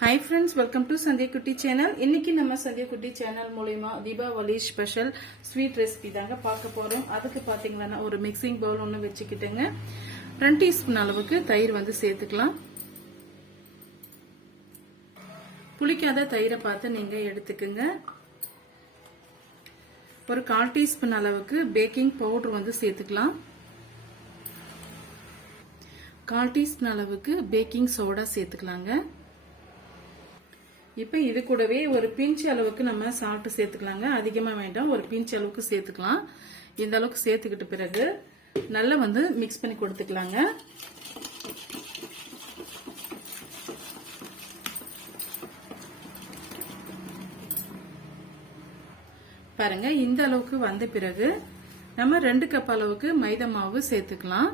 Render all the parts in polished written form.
Hi friends, welcome to Sandhya Kutti channel. இன்னைக்கு நம்ம Sandhya Kutti channel மூலமா Deepavali special sweet recipe தாங்க பார்க்க போறோம். அதுக்கு பாத்தீங்கன்னா ஒரு மிக்சிங் பவுல் ஒன்னு வெச்சிக்கிட்டேங்க. 2 டீஸ்பூன் அளவுக்கு தயிர் வந்து சேர்த்துக்கலாம். புளிக்காத தயிரை பார்த்து நீங்க எடுத்துக்கங்க. ஒரு 1/4 டீஸ்பூன் அளவுக்கு பேக்கிங் பவுடர் வந்து சேர்த்துக்கலாம். 1/4 டீஸ்பூன் அளவுக்கு பேக்கிங் சோடா சேர்த்துக்கலாங்க. இப்போ இது கூடவே ஒரு பிஞ்ச் அளவுக்கு நம்ம சால்ட் சேர்த்துக்கலாங்க. அதிகமா வேண்டாம், ஒரு பிஞ்ச் அளவுக்கு சேர்த்துக்கலாம். இந்த அளவுக்கு சேர்த்துக்கிட்ட பிறகு நல்லா வந்து மிக்ஸ் பண்ணி கொடுத்துக்கலாங்க. பாருங்க, இந்த அளவுக்கு வந்த பிறகு நம்ம 2 கப் அளவுக்கு மைதா மாவு சேர்த்துக்கலாம்.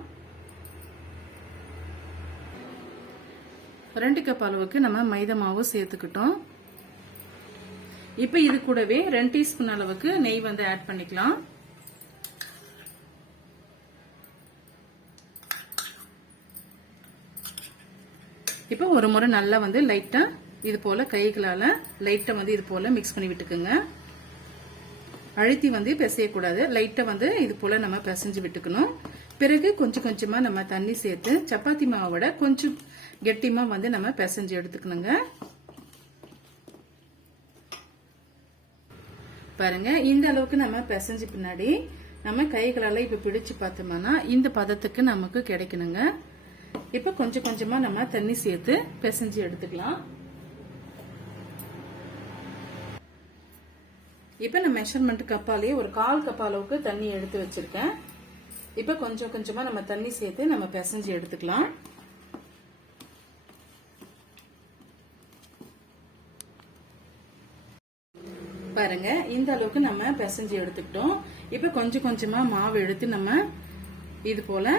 2 கப் அளவுக்கு நம்ம மைதா மாவு சேர்த்துக்கிட்டோம். இப்போ இது கூடவே 2 டீஸ்பூன் அளவுக்கு நெய் வந்து ஆட் பண்ணிக்கலாம். இப்போ ஒரு முறை நல்லா வந்து லைட்டா இது போல கைகளால லைட்டா வந்து இது போல மிக்ஸ் பண்ணி விட்டுக்குங்க. அழுத்தி வந்து பிசையக்கூடாது, லைட்டா வந்து இது போல நம்ம பிசைஞ்சு விட்டுக்கணும். பிறகு கொஞ்சம் கொஞ்சமா நம்ம தண்ணி சேர்த்து சப்பாத்தி மாவோட கொஞ்சம் கெட்டிமா வந்து நம்ம பிசைஞ்சு எடுத்துக்கணுங்க. பாருங்க, இந்த அளவுக்கு நம்ம பிசைஞ்சு பின்னாடி நம்ம கைகளால இப்ப பிடிச்சு பார்த்தோம்னா இந்த பதத்துக்கு நமக்கு கிடைக்கணுங்க. இப்ப கொஞ்சம் கொஞ்சமா நம்ம தண்ணி சேர்த்து பிசைஞ்சு எடுத்துக்கலாம். இப்ப நான் மெஷர்மெண்ட் கப்பாலேயே ஒரு 1/4 கப் அளவுக்கு தண்ணி எடுத்து வச்சிருக்கேன். இப்ப கொஞ்சம் கொஞ்சமா நம்ம தண்ணி சேர்த்து நம்ம பிசைஞ்சு எடுத்துக்கலாம். பாருங்க, இந்த அளவுக்கு நம்ம பிசைஞ்சு எடுத்துக்கிட்டோம். இப்ப கொஞ்சம் கொஞ்சமா மாவு எடுத்து நம்ம இது போல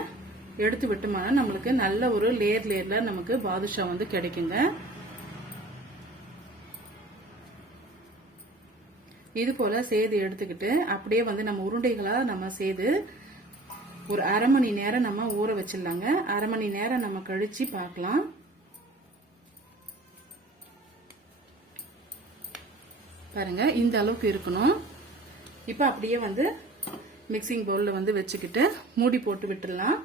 எடுத்து விட்டோம்னா நம்மளுக்கு நல்ல ஒரு லேயர்ல நமக்கு பாதுஷா வந்து கிடைக்குங்க. இது போல செய்து எடுத்துக்கிட்டு அப்படியே வந்து நம்ம உருண்டைகளா நம்ம செய்து ஒரு 1/2 மணி நேரம் நம்ம ஊற வச்சிடலாங்க. 1/2 மணி நேரம் நம்ம கழிச்சு பார்க்கலாம். பாருங்க, இந்த அளவுக்கு இருக்கணும். இப்ப அப்படியே வந்து மிக்சிங் பவுல்ல வந்து வச்சுக்கிட்டு மூடி போட்டு விட்டுடலாம்.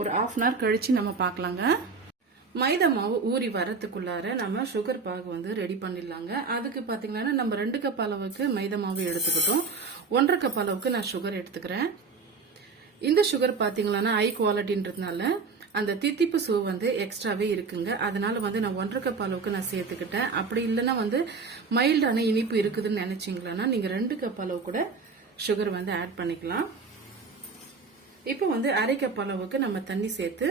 ஒரு 1/2 hour கழிச்சு நம்ம பார்க்கலாங்க. மைதா மாவு ஊறி வரத்துக்குள்ளார நம்ம சுகர் பாகு வந்து ரெடி பண்ணிடலாங்க. அதுக்கு பாத்தீங்கன்னா நம்ம 2 கப் அளவுக்கு மைதா மாவு எடுத்துக்கிட்டோம். 1/2 கப் அளவுக்கு நான் சுகர் எடுத்துக்கிறேன். இந்த சுகர் பாத்தீங்கன்னா ஹை குவாலிட்டின்றதுனால அந்த தித்திப்பு சுவை வந்து எக்ஸ்ட்ராவே இருக்குங்க. அதனால வந்து நான் 1/2 கப் அளவுக்கு நான் சேர்த்துக்கிட்டேன். அப்படி இல்லைன்னா வந்து மைல்டான இனிப்பு இருக்குதுன்னு நினைச்சீங்களா நீங்க 2 கப் அளவு கூட சுகர் வந்து ஆட் பண்ணிக்கலாம். இப்போ வந்து 1/2 கப் அளவுக்கு நம்ம தண்ணி சேர்த்து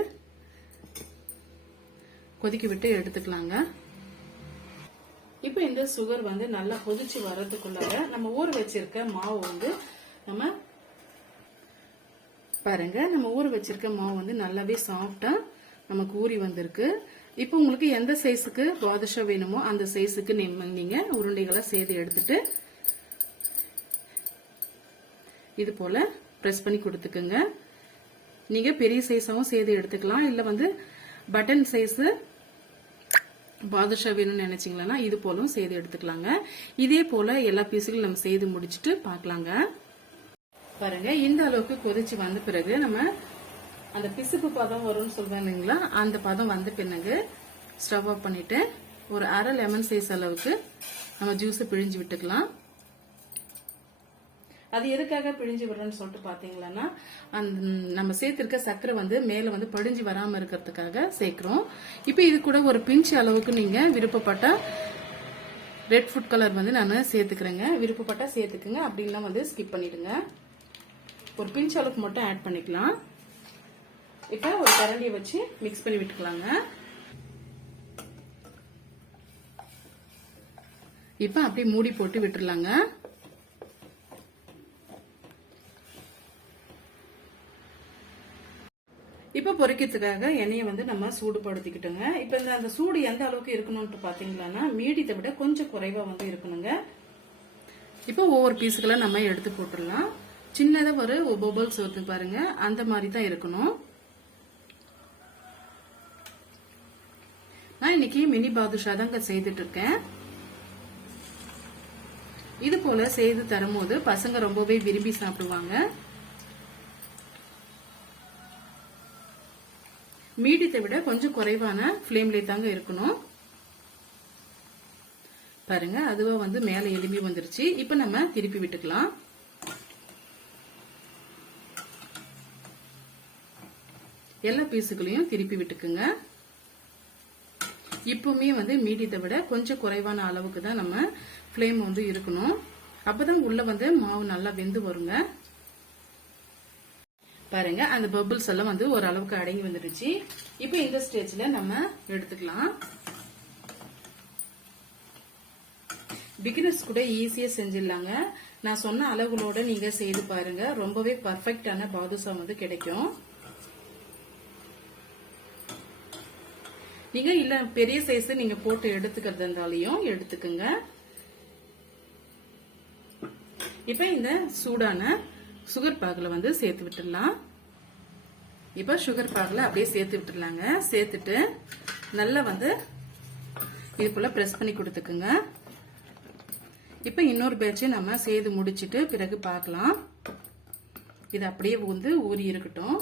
கொதிக்க விட்டு எடுத்துக்கலாங்க. இப்போ இந்த சுகர் வந்து நல்லா கொதிச்சு வர்றதுக்குள்ளார நம்ம ஊற வச்சிருக்க மாவு வந்து நம்ம பாருங்க, நம்ம ஊற வச்சிருக்க மாவு வந்து நல்லாவே சாஃப்டா நமக்கு ஊறி வந்திருக்கு. இப்போ உங்களுக்கு எந்த சைஸுக்கு பாதுஷா வேணுமோ அந்த சைஸுக்கு நீங்க உருண்டைகளை செய்து எடுத்துட்டு இது போல பிரஸ் பண்ணி கொடுத்துக்குங்க. நீங்க பெரிய சைஸாவும் செய்து எடுத்துக்கலாம், இல்ல வந்து பட்டன் சைஸ் பாதுஷா வேணும்னு நினைச்சீங்களா இது போலும் செய்து எடுத்துக்கலாங்க. இதே போல எல்லா பீஸுகளும் நம்ம செய்து முடிச்சுட்டு பார்க்கலாங்க. பாருங்க, இந்த அளவுக்கு கொதிச்சு வந்த பிறகு நம்ம அந்த பிசுப்பு பதம் வரும்னு சொல்றேன் இல்லைங்களா, அந்த பதம் வந்த பிறகு ஸ்டவ் ஆஃப் பண்ணிட்டு ஒரு 1/2 லெமன் சைஸ் அளவுக்கு நம்ம ஜூஸ் பிழிஞ்சு விட்டுக்கலாம். அது எதுக்காக பிழிஞ்சு விடுறோம்னு சொல்லிட்டு பாத்தீங்கன்னா நம்ம சேர்த்திருக்க சர்க்கரை வந்து மேல வந்து படிஞ்சு வராம இருக்கிறதுக்காக சேர்க்கிறோம். இப்ப இது கூட ஒரு பிஞ்ச் அளவுக்கு நீங்க விருப்பப்பட்ட ரெட் ஃபுட் கலர் வந்து நான் சேர்த்துக்கிறேங்க. விருப்பப்பட்டா சேர்த்துக்குங்க, அப்படின்லாம் வந்து ஸ்கிப் பண்ணிடுங்க. ஒரு பிஞ்ச் அளவுக்கு மட்டும் ஆட் பண்ணிக்கலாம். இப்ப ஒரு கரண்டியை வச்சு மிக்ஸ் பண்ணி விட்டுக்கலாங்க. இப்ப அப்படியே மூடி போட்டு விட்டுறலாங்க. இப்ப பொரிக்கிறதுக்காக எண்ணெயை வந்து நம்ம சூடுபடுத்திக்கிட்டோங்க. இப்ப அந்த சூடு எந்த அளவுக்கு இருக்கணும்னு பாத்தீங்கன்னா மீடியத்தை விட கொஞ்சம் குறைவா வந்து இருக்கணுங்க. இப்ப ஒவ்வொரு பீஸுகளை நம்ம எடுத்து போட்டுடலாம். சின்னதா ஒரு பபுள்ஸ் வருது பாருங்க, அந்த மாதிரி தான் இருக்கணும். நான் இன்னைக்கு மினி பாதுஷா தாங்க செய்துட்டு இருக்கேன். இது போல செய்து தரும்போது பசங்க ரொம்பவே விரும்பி சாப்பிடுவாங்க. மீடியத்தை விட கொஞ்சம் குறைவான ஃப்ளேம்ல தாங்க இருக்கணும். பாருங்க, அதுவா வந்து மேல எலும்பி வந்துருச்சு. இப்ப நம்ம திருப்பி விட்டுக்கலாம். எல்லா பீஸுகளையும் திருப்பி விட்டுக்குங்க. இப்பவுமே வந்து மீடியத்தை விட கொஞ்சம் குறைவான அளவுக்கு தான் நம்ம ஃப்ளேம் வந்து இருக்கணும். அப்பதான் உள்ள வந்து மாவு நல்லா வெந்து வருங்க. பாருங்க, அந்த பபிள்ஸ் எல்லாம் வந்து ஓரளவுக்கு அடங்கி வந்துடுச்சு. இப்போ இந்த ஸ்டேஜ்ல நம்ம எடுத்துக்கலாம். பிகினர்ஸ் கூட ஈஸியா செஞ்சிடலாங்க. நான் சொன்ன அளவுகளோட நீங்க செய்து பாருங்க. ரொம்பவே பர்ஃபெக்டான பாதுஷா வந்து கிடைக்கும். நீங்க இல்ல பெரிய சைஸ் நீங்க போட்டு எடுத்துக்கிறது இருந்தாலையும் எடுத்துக்குங்க. இப்ப இந்த சூடான சுகர் பாகுல வந்து சேர்த்து விட்டுடலாம். இப்ப சுகர் பாகுல அப்படியே சேர்த்து விட்டுடலாங்க. சேர்த்துட்டு நல்லா வந்து இது போல பிரஸ் பண்ணி கொடுத்துக்குங்க. இப்ப இன்னொரு பேட்ச் நம்ம செய்து முடிச்சிட்டு பிறகு பார்க்கலாம். இது அப்படியே வந்து ஊறி இருக்கட்டும்.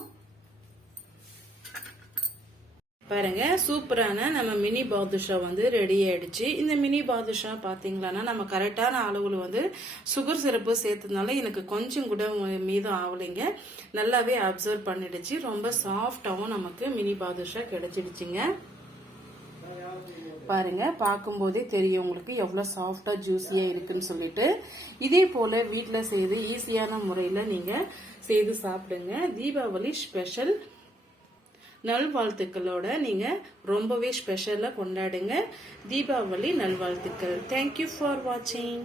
பாருங்க, சூப்பரான நம்ம மினி பாதுஷா வந்து ரெடி ஆயிடுச்சு. இந்த மினி பாதுஷா பாத்தீங்களா, நம்ம கரெக்டான அளவுல வந்து சுகர் சிரப்பு சேர்த்ததுனால எனக்கு கொஞ்சம் கூட மீதம் ஆகலைங்க. நல்லாவே அப்சர்வ் பண்ணிடுச்சு. ரொம்ப சாஃப்டாவும் நமக்கு மினி பாதுஷா கிடைச்சிடுச்சுங்க. பாருங்க, பார்க்கும் போதே தெரியும் உங்களுக்கு எவ்வளவு சாஃப்டா ஜூஸியா இருக்குன்னு சொல்லிட்டு. இதே போல வீட்டுல செய்து ஈஸியான முறையில நீங்க செய்து சாப்பிடுங்க. தீபாவளி ஸ்பெஷல் நல்வாழ்த்துக்களோட நீங்க ரொம்பவே ஸ்பெஷலா கொண்டாடுங்க. தீபாவளி நல்வாழ்த்துக்கள். தேங்க்யூ ஃபார் வாட்சிங்.